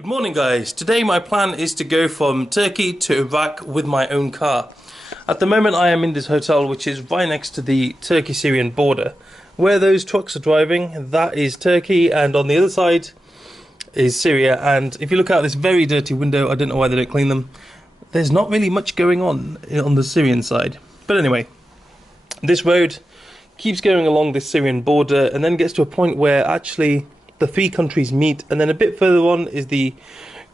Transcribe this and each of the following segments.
Good morning guys, today my plan is to go from Turkey to Iraq with my own car. At the moment I am in this hotel which is right next to the Turkey-Syrian border. Where those trucks are driving, that is Turkey, and on the other side is Syria. And if you look out this very dirty window, I don't know why they don't clean them, there's not really much going on the Syrian side. But anyway, this road keeps going along this Syrian border and then gets to a point where actually the three countries meet, and then a bit further on is the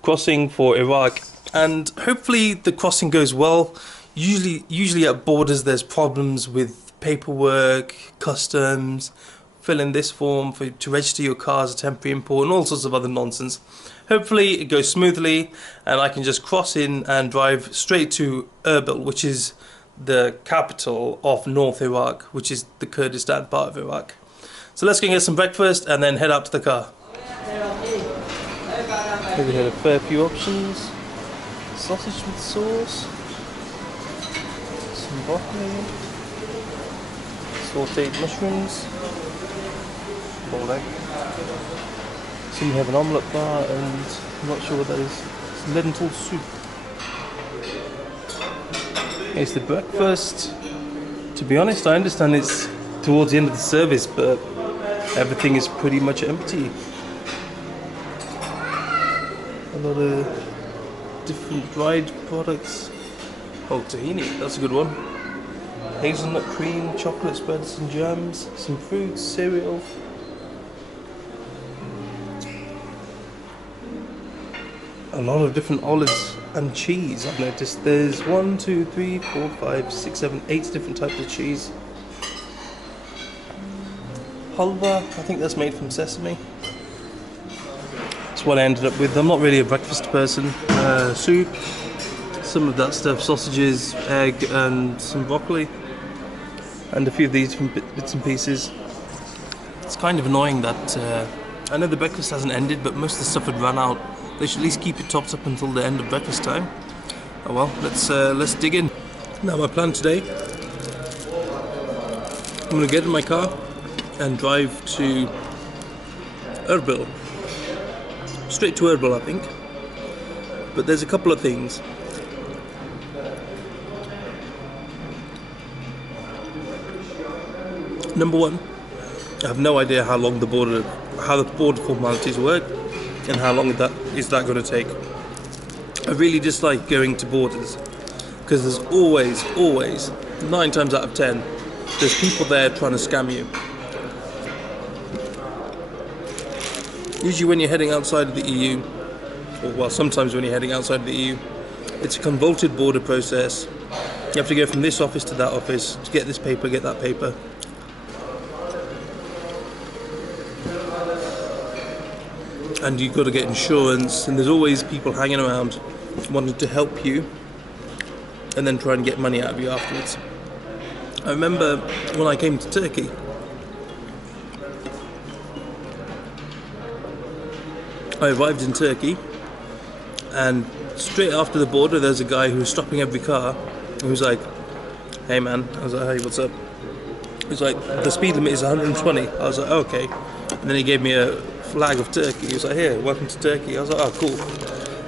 crossing for Iraq, and hopefully the crossing goes well. Usually at borders there's problems with paperwork, customs, fill in this form to register your car as a temporary import and all sorts of other nonsense. Hopefully it goes smoothly and I can just cross in and drive straight to Erbil, which is the capital of North Iraq, which is the Kurdistan part of Iraq. So let's go and get some breakfast and then head out to the car. Here we had a fair few options. Sausage with sauce, some broccoli, sauteed mushrooms, boiled egg. So we have an omelette bar and I'm not sure what that is. It's lentil soup. Here's the breakfast. To be honest, I understand it's towards the end of the service, but everything is pretty much empty. A lot of different dried products. Oh, tahini, that's a good one. Hazelnut cream, chocolate spreads and jams, some fruits, cereal. A lot of different olives and cheese, I've noticed. There's 1, 2, 3, 4, 5, 6, 7, 8 different types of cheese. Halva, I think that's made from sesame. That's what I ended up with. I'm not really a breakfast person. Soup, some of that stuff, sausages, egg and some broccoli. And a few of these different bits and pieces. It's kind of annoying that, I know the breakfast hasn't ended, but most of the stuff had run out. They should at least keep it topped up until the end of breakfast time. Oh well, let's dig in. Now my plan today, I'm going to get in my car and drive to Erbil. Straight to Erbil, I think. But there's a couple of things. Number one, I have no idea how the border formalities work and how long that going to take. I really dislike going to borders because there's always 9 times out of 10 there's people there trying to scam you. Usually when you're heading outside of the EU, or well, sometimes when you're heading outside of the EU, it's a convoluted border process. You have to go from this office to that office to get this paper, get that paper. And you've got to get insurance, and there's always people hanging around wanting to help you and then try and get money out of you afterwards. I remember when I came to Turkey, I arrived in Turkey, and straight after the border there's a guy who was stopping every car and he was like, "Hey man," I was like, "Hey, what's up?" He was like, "The speed limit is 120. I was like, "Okay." And then he gave me a flag of Turkey. He was like, "Here, welcome to Turkey." I was like, "Oh, cool."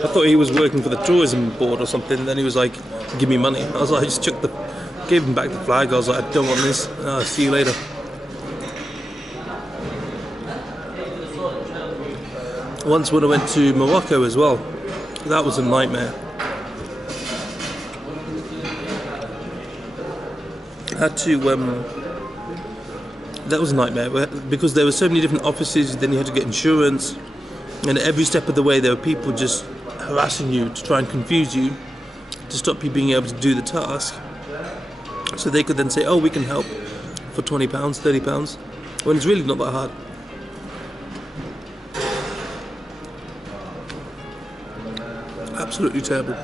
I thought he was working for the tourism board or something. And then he was like, "Give me money." I was like, I just gave him back the flag. I was like, "I don't want this. See you later." Once when I went to Morocco as well, that was a nightmare. That was a nightmare because there were so many different offices. Then you had to get insurance, and at every step of the way there were people just harassing you to try and confuse you, to stop you being able to do the task. So they could then say, "Oh, we can help for £20, £30," when it's really not that hard. Absolutely terrible.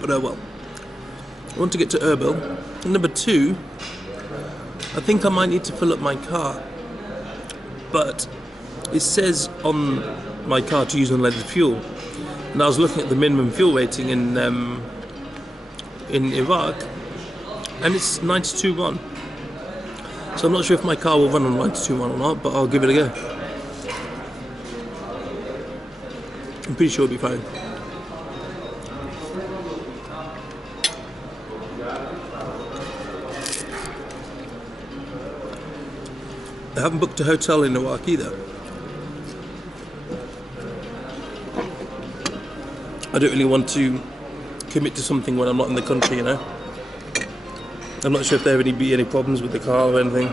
But oh well. I want to get to Erbil. And number 2, I think I might need to fill up my car. But it says on my car to use unleaded fuel. And I was looking at the minimum fuel rating in Iraq, and it's 92.1. So I'm not sure if my car will run on 92.1 or not, but I'll give it a go. I'm pretty sure it'll be fine. I haven't booked a hotel in Iraq either. I don't really want to commit to something when I'm not in the country, you know. I'm not sure if there would be any problems with the car or anything.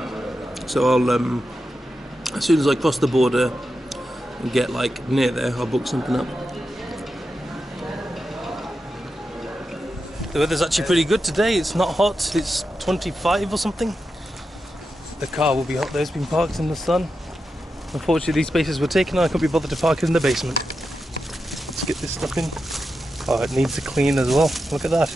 So I'll, as soon as I cross the border and get like near there, I'll book something up. The weather's actually pretty good today. It's not hot. It's 25 or something. The car will be hot there. It's been parked in the sun. Unfortunately, these spaces were taken. I couldn't be bothered to park it in the basement. Let's get this stuff in. Oh, it needs a clean as well. Look at that.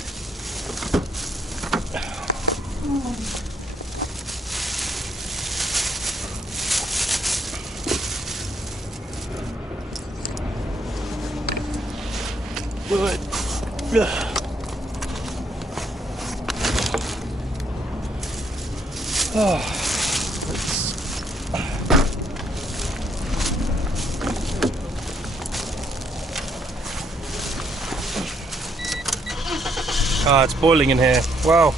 Oh. Ah, it's boiling in here. Wow.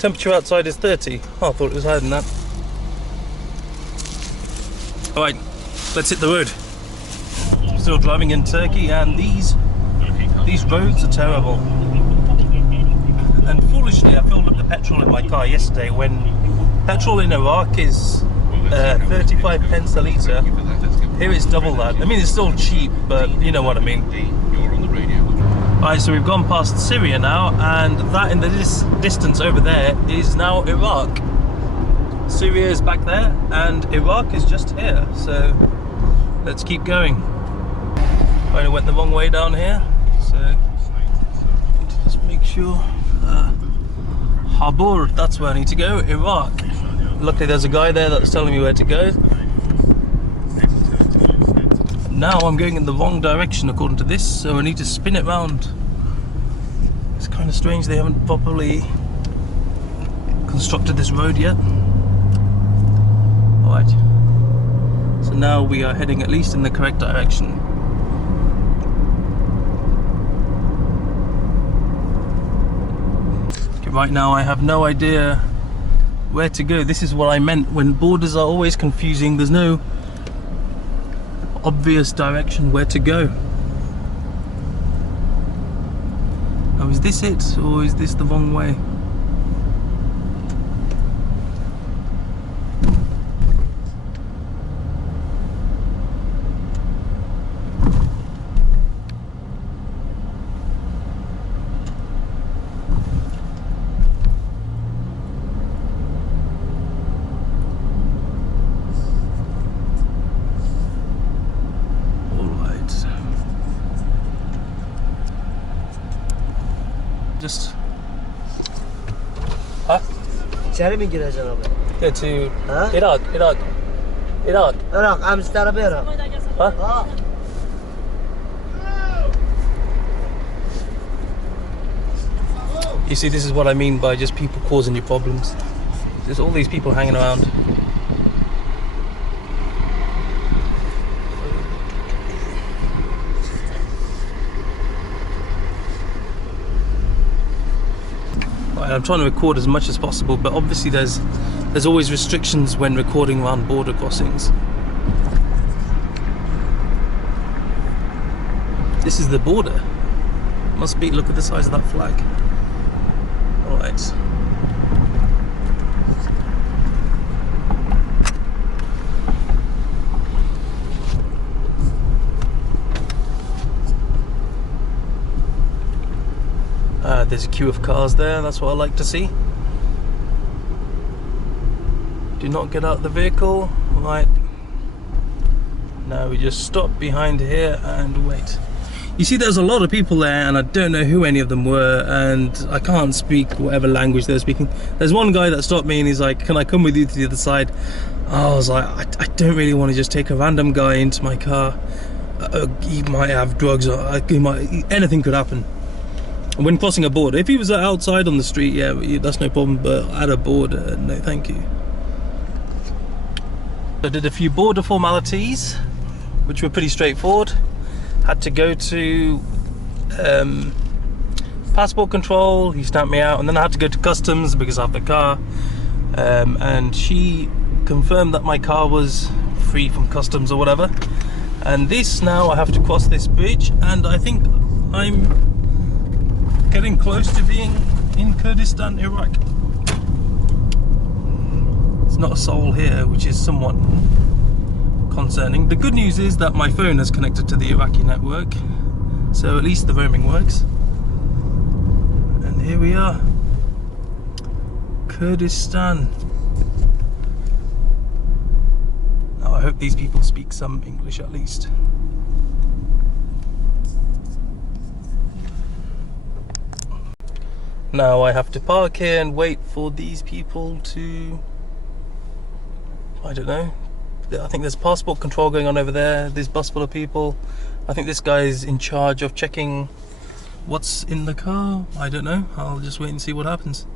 Temperature outside is 30. Oh, I thought it was higher than that. Alright, let's hit the road. Still driving in Turkey, and these roads are terrible. And foolishly, I filled up the petrol in my car yesterday when petrol in Iraq is 35 pence a litre. Here it's double that. I mean, it's still cheap, but you know what I mean. Alright, so we've gone past Syria now, and that in the distance over there is now Iraq. Syria is back there, and Iraq is just here, so let's keep going. I went the wrong way down here, so just make sure. Habur, that's where I need to go, Iraq. Luckily there's a guy there that's telling me where to go. Now I'm going in the wrong direction according to this, so I need to spin it round. It's kind of strange they haven't properly constructed this road yet. Alright, so now we are heading at least in the correct direction. Okay, right now I have no idea where to go. This is what I meant when borders are always confusing. There's no obvious direction where to go. Oh, is this it, or is this the wrong way? Just İçeri mi gireceksin abi? Yeah, to Huh? Iraq. Iraq, I'm starting Iraq. Huh? You see, this is what I mean by just people causing you problems. There's all these people hanging around. I'm trying to record as much as possible, but obviously there's always restrictions when recording around border crossings. This is the border. Must be, look at the size of that flag. Alright. There's a queue of cars there, that's what I like to see. Do not get out the vehicle. Right. Now we just stop behind here and wait. You see, there's a lot of people there, and I don't know who any of them were, and I can't speak whatever language they're speaking. There's one guy that stopped me and he's like, "Can I come with you to the other side?" I was like, I don't really want to just take a random guy into my car. He might have drugs, or anything could happen. When crossing a border, if he was outside on the street, yeah, that's no problem, but at a border, no thank you. I did a few border formalities, which were pretty straightforward. Had to go to passport control, he stamped me out, and then I had to go to customs because I have the car, and she confirmed that my car was free from customs or whatever. And this, now I have to cross this bridge, and I think I'm getting close to being in Kurdistan, Iraq. It's not a soul here, which is somewhat concerning. The good news is that my phone is connected to the Iraqi network, so at least the roaming works. And here we are, Kurdistan. Now I hope these people speak some English at least. Now I have to park here and wait for these people to, I don't know, I think there's passport control going on over there. This bus full of people. I think this guy is in charge of checking what's in the car. I don't know. I'll just wait and see what happens.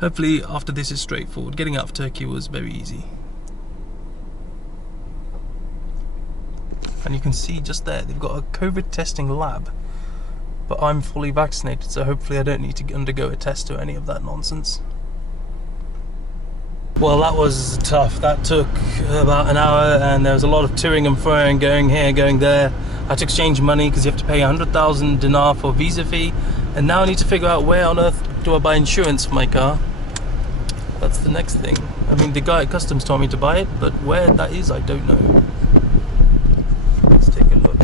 Hopefully after this is straightforward. Getting out of Turkey was very easy. And you can see just there, they've got a COVID testing lab. But I'm fully vaccinated, so hopefully I don't need to undergo a test or any of that nonsense. Well, that was tough. That took about an hour, and there was a lot of toing and froing, going here, going there. I had to exchange money because you have to pay 100,000 dinar for a visa fee, and now I need to figure out where on earth do I buy insurance for my car. That's the next thing. I mean, the guy at customs told me to buy it, but where that is, I don't know. Let's take a look.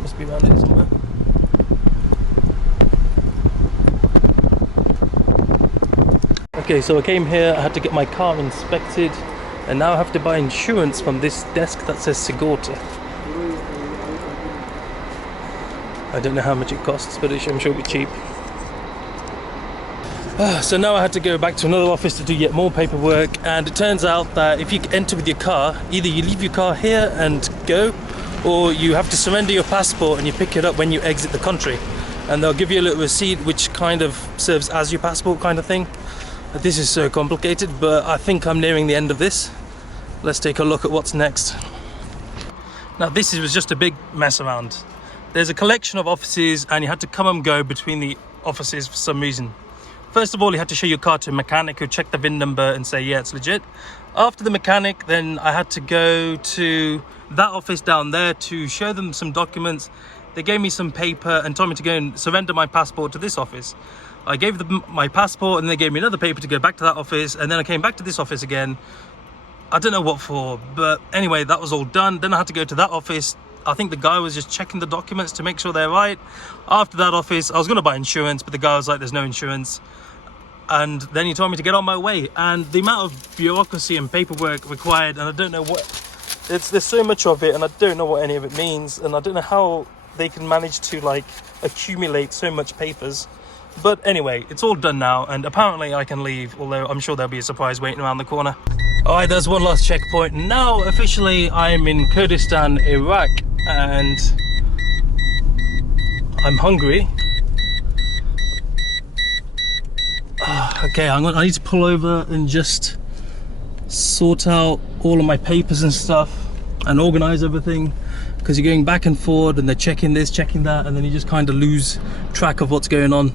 Must be around here somewhere. Okay, so I came here, I had to get my car inspected, and now I have to buy insurance from this desk that says Sigorta. I don't know how much it costs, but I'm sure it'll be cheap. So now I had to go back to another office to do yet more paperwork, and it turns out that if you enter with your car, either you leave your car here and go, or you have to surrender your passport and you pick it up when you exit the country. And they'll give you a little receipt which kind of serves as your passport kind of thing. This is so complicated, but I think I'm nearing the end of this. Let's take a look at what's next. Now this was just a big mess around. There's a collection of offices and you had to come and go between the offices for some reason. First of all, you had to show your car to a mechanic who checked the VIN number and say, yeah, it's legit. After the mechanic, then I had to go to that office down there to show them some documents. They gave me some paper and told me to go and surrender my passport to this office. I gave them my passport and they gave me another paper to go back to that office, and then I came back to this office again. I don't know what for, but anyway, that was all done. Then I had to go to that office. I think the guy was just checking the documents to make sure they're right. After that office, I was going to buy insurance, but the guy was like, there's no insurance. And then he told me to get on my way. And the amount of bureaucracy and paperwork required, and I don't know what, there's so much of it, and I don't know what any of it means, and I don't know how they can manage to like accumulate so much papers. But anyway, it's all done now, and apparently I can leave, although I'm sure there'll be a surprise waiting around the corner. Alright, there's one last checkpoint. Now, officially, I'm in Kurdistan, Iraq, and I'm hungry. Okay, I need to pull over and just sort out all of my papers and stuff and organize everything, because you're going back and forward and they're checking this, checking that, and then you just kind of lose track of what's going on.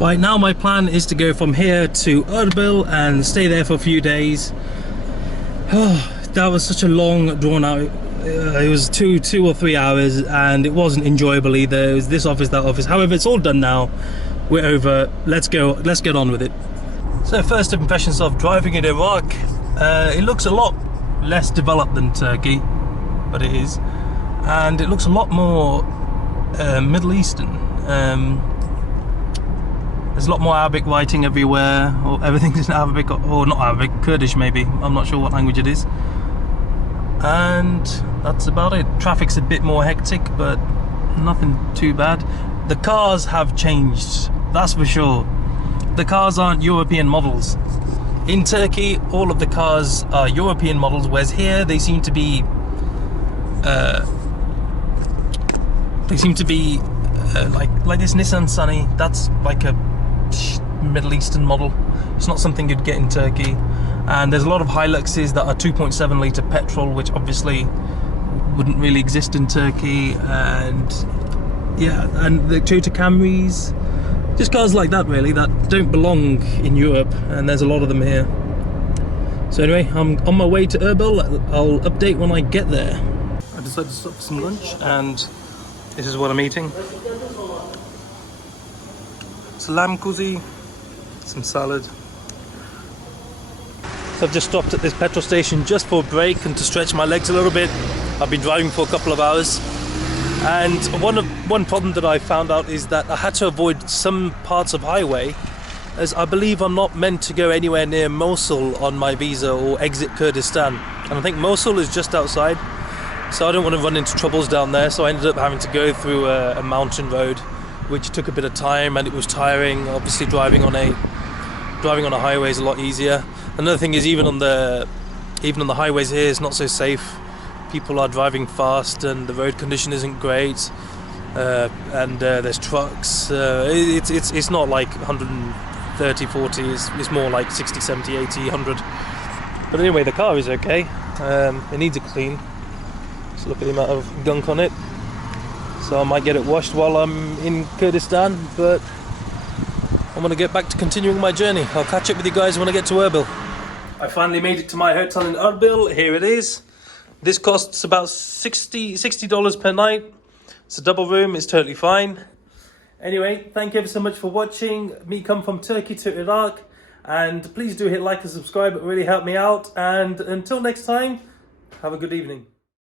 Right now my plan is to go from here to Erbil and stay there for a few days. That was such a long drawn out, it was two or 3 hours, and it wasn't enjoyable either. It was this office, that office. However, it's all done now, we're over, let's get on with it. So first impressions of driving in Iraq, it looks a lot less developed than Turkey, but it is, and it looks a lot more Middle Eastern. There's a lot more Arabic writing everywhere, or everything's in Arabic, or not Arabic, Kurdish maybe, I'm not sure what language it is. And that's about it. Traffic's a bit more hectic, but nothing too bad. The cars have changed, that's for sure. The cars aren't European models. In Turkey, all of the cars are European models, whereas here they seem to be like this Nissan Sunny. That's like a Middle Eastern model. It's not something you'd get in Turkey. And there's a lot of Hiluxes that are 2.7 litre petrol, which obviously wouldn't really exist in Turkey. And yeah, and the Toyota Camrys, just cars like that really, that don't belong in Europe, and there's a lot of them here. So anyway, I'm on my way to Erbil. I'll update when I get there. I decided to stop for some lunch, and this is what I'm eating. Salam kuzi, some salad. So I've just stopped at this petrol station just for a break and to stretch my legs a little bit. I've been driving for a couple of hours, and one problem that I found out is that I had to avoid some parts of highway, as I believe I'm not meant to go anywhere near Mosul on my visa or exit Kurdistan, and I think Mosul is just outside, so I don't want to run into troubles down there. So I ended up having to go through a mountain road, which took a bit of time and it was tiring. Obviously driving on a highway is a lot easier. Another thing is even on the highways here, it's not so safe. People are driving fast and the road condition isn't great, and there's trucks. It's not like 130, 40, it's more like 60, 70, 80, 100. But anyway, the car is okay. It needs a clean. Just look at the amount of gunk on it. So I might get it washed while I'm in Kurdistan, but I'm going to get back to continuing my journey. I'll catch up with you guys when I get to Erbil. I finally made it to my hotel in Erbil. Here it is. This costs about $60 per night. It's a double room, it's totally fine. Anyway, thank you ever so much for watching me come from Turkey to Iraq. And please do hit like and subscribe, it really helped me out. And until next time, have a good evening.